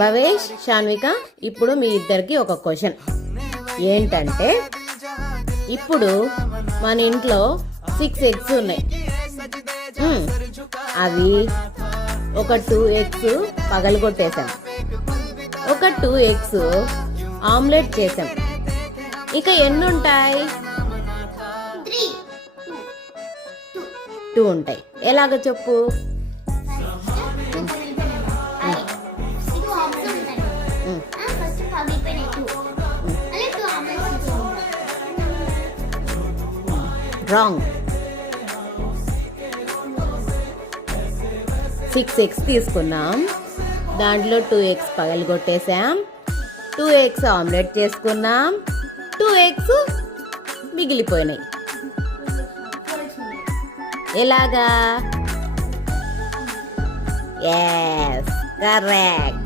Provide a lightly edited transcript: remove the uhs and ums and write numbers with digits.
భవేష్, శాన్విక, ఇప్పుడు మీ ఇద్దరికి ఒక క్వశ్చన్ ఏంటంటే, ఇప్పుడు మన ఇంట్లో 6 eggs ఉన్నాయి. అవి ఒక 2 eggs పగలగొట్టేసాం, ఒక 2 eggs ఆమ్లెట్ చేసాం. ఇక ఎన్ని ఉంటాయి? 2 ఉంటాయి. ఎలాగ చెప్పు? రాంగ్. 6 eggs తీసుకున్నాం, దాంట్లో 2 eggs పగలగొట్టేసాం, 2 eggs ఆమ్లెట్ చేసుకున్నాం, 2 eggs మిగిలిపోయినాయి. ఎలాగా? Yes, correct.